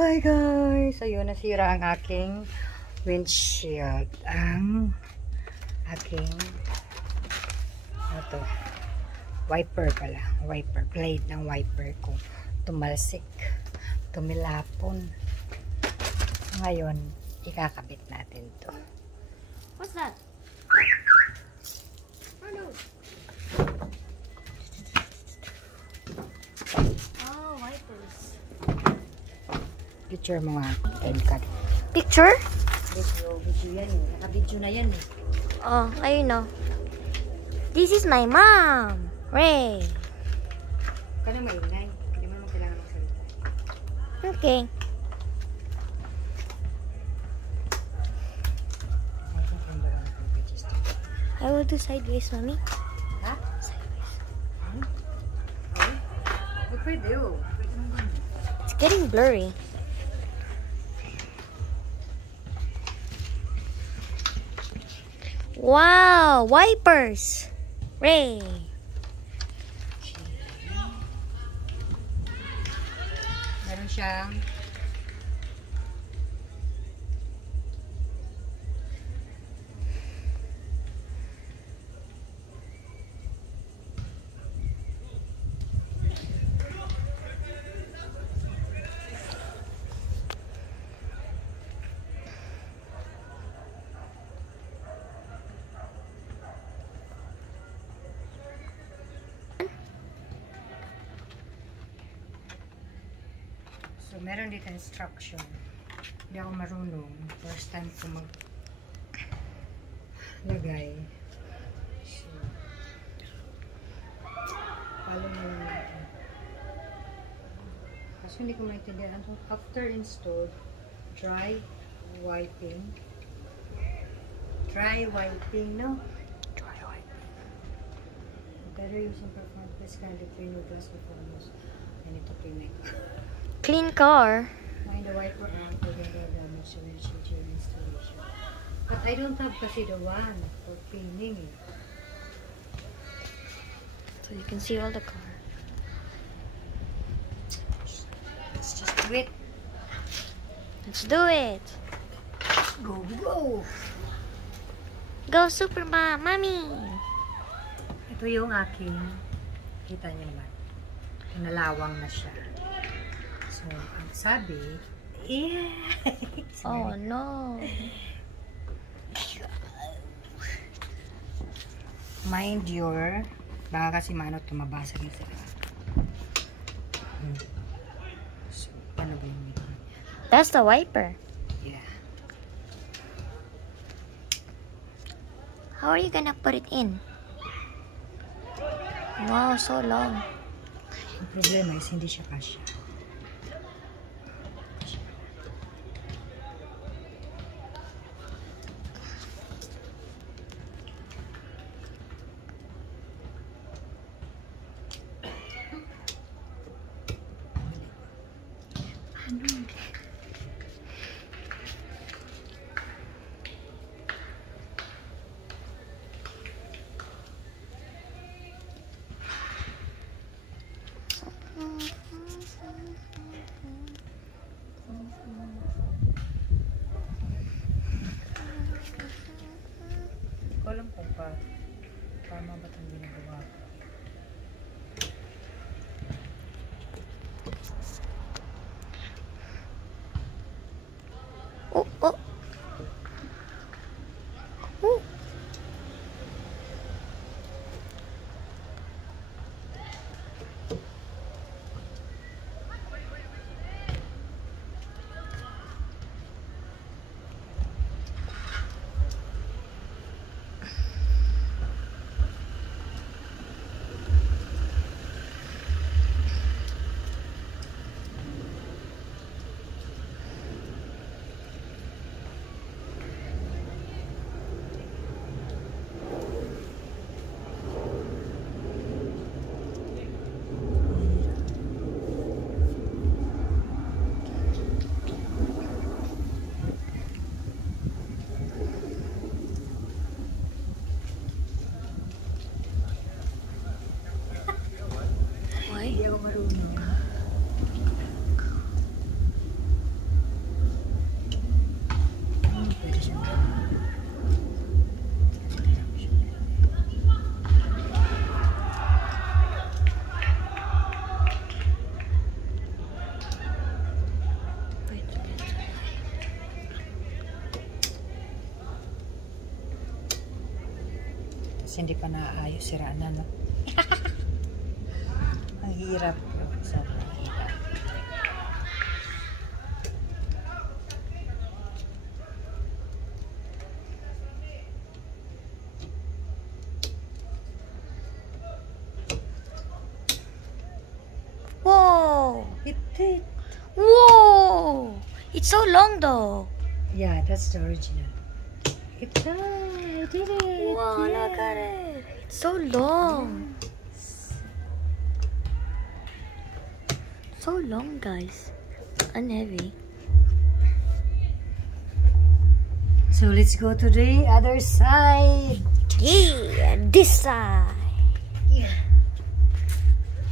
Hi guys! Ayun, nasira ang aking windshield. Ang aking wiper pala. Wiper. Blade ng wiper ko. Tumalsik. Tumilapon. Ngayon, ikakabit natin to. What's that? Ano? Oh, wipers. Picture mo nga. Card. Picture? Video yan eh. Naka-video na yan eh. Oh, ayun na. This is my mom. Ray. Ka na maingay. Hindi mo naman kailangan magsalita. Okay. I will do sideways, mommy. Ha? Sideways. Pwede oh. Pwede mo ganun. It's getting blurry. Wow, wipers. Ray. Meron siyang so meron dito instruction. Hindi ako marunong. First time ko maglagay. So, follow na lang natin. Kasi hindi ko maintindihan. After installed, dry wiping. Dry wiping, no? Dry wiping. Better using performance. Please kindly clean your glass before use. I need to clean it. Clean car. Find the wiper arm to the damage to windshield during installation. But I don't have kasi the one for cleaning eh. So you can see all the car. Let's just do it. Let's do it. Go, go! Go, Super Mom, Mommy. Ito yung aking, kita niyo naman, nalawang na siya. So, ang sabi, Oh no. Mind your, baka kasi mano tumabasag yung sila. So, paano ba yung ito? That's the wiper. Yeah. How are you gonna put it in? Wow, so long. Ang problema is hindi siya kasya. Ko alam kung tama ba itong ginagawa ko. Oh, oh. Oh. kasi hindi pa naayos, siraan na, no? Ang hirap po. Sobrang hirap. Whoa! It did. Whoa! It's so long though. Yeah, that's the original. It did. I did it. Wow, yeah. look at it. It's so long. So long, guys. And heavy. So let's go to the other side. Yeah, this side. Yeah.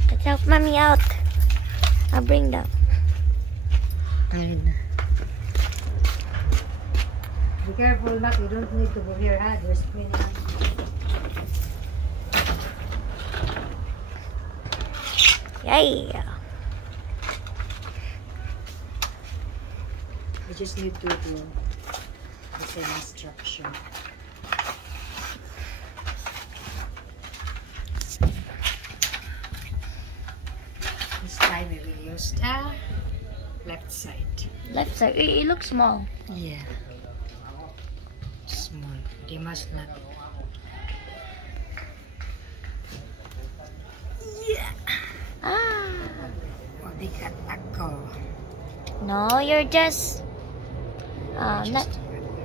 Let's help mommy out. I'll bring them. And be careful, Mac. You don't need to go here, huh? There's many. Yeah. You just need to do the same instruction. This time we will use the left side. Left side. It looks small. Yeah. Small. They must not. Yeah. Ah. Mabigat ako. No, you're just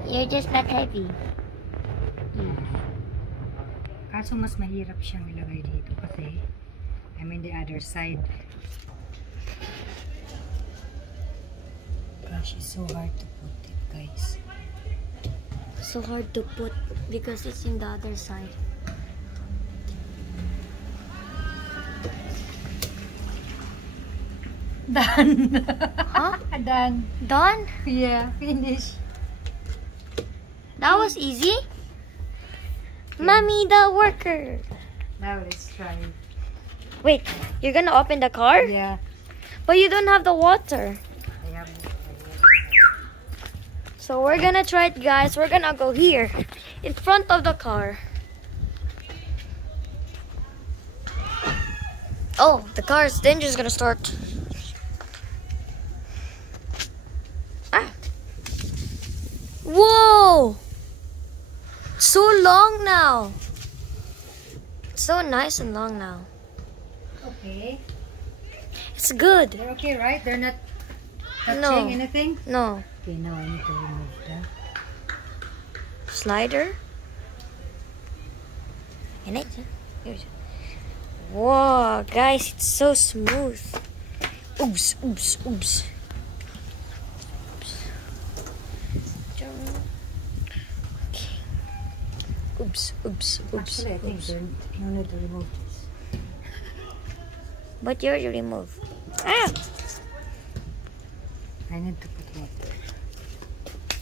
you're just not heavy. Kaso mas mahirap siyang ilagay dito kasi I'm in the other side. Gosh, it's so hard to put it, guys. So hard to put because it's in the other side. Done. Huh? Done. Done? Yeah, finish. That was easy. Mommy, the worker. Now let's try. Wait, you're gonna open the car? Yeah, But you don't have the water. I have. So we're gonna try it, guys. We're gonna go here in front of the car. Oh, the car's the engine's gonna start. Ah. Whoa! So long now. So nice and long now. Okay. It's good. They're okay, right? They're not touching No. anything? No. Okay, now I need to remove that. Slider. And it. Here's. Whoa, guys, it's so smooth. Oops, oops, oops. Oops, oops, oops, Actually, I think oops. you need to remove this. But you already remove. Ah! I need to put water.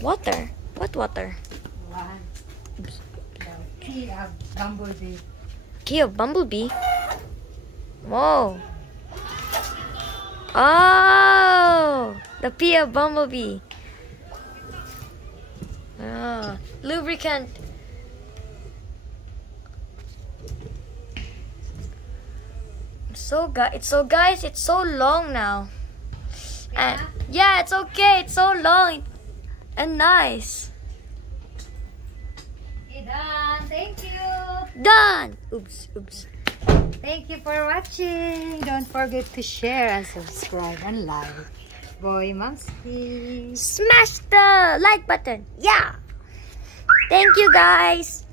Water? What water? One. The key of bumblebee. Key of bumblebee? Whoa. Oh! The pea of bumblebee. Ah, lubricant. Guys, it's so long now. And yeah, it's okay. It's so long and nice. Okay, done. Thank you. Done. Oops, oops. Thank you for watching. Don't forget to share and subscribe and like. Boy Momski. Smash the like button. Yeah. Thank you, guys.